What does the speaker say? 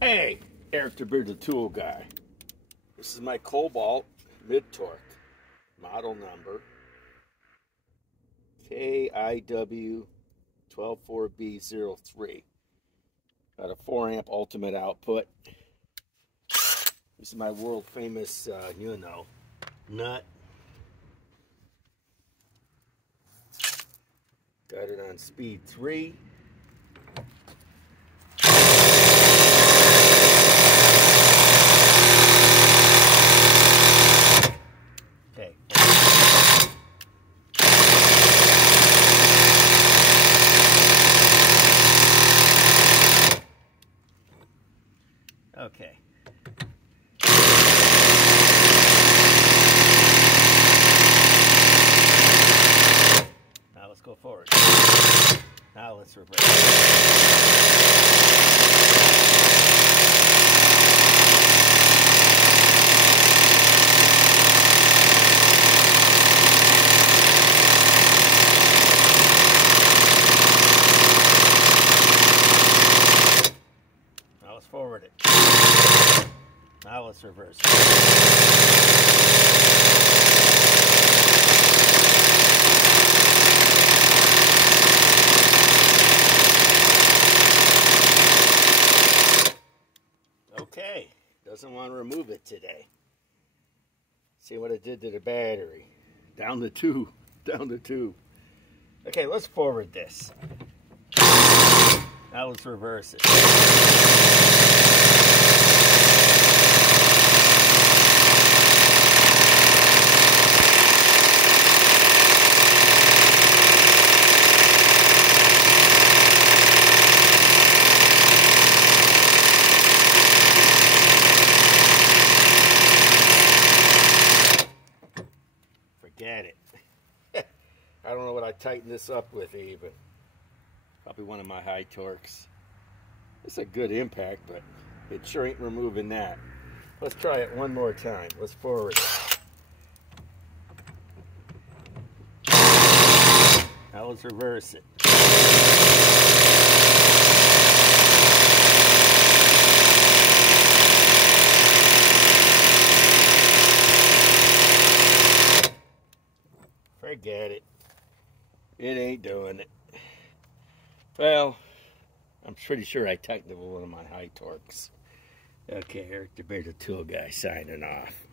Hey, Eric the Beard, the tool guy. This is my KOBALT mid-torque, model number KIW1240B03. Got a 4 amp ultimate output. This is my world famous, NUTT. Got it on speed 3. Okay. Okay. Now let's go forward. Now let's reverse. Now let's forward it. Now let's reverse. Okay, doesn't want to remove it today. See what it did to the battery. Down to 2, down to 2. Okay, let's forward this. Now let's reverse it. Forget it. I don't know what I tightened this up with even. Probably one of my high torques. It's a good impact, but it sure ain't removing that. Let's try it one more time. Let's forward it. Now let's reverse it. Forget it. It ain't doing it. Well, I'm pretty sure I tightened it with one of my high torques. Okay, Eric the Beard, the tool guy, signing off.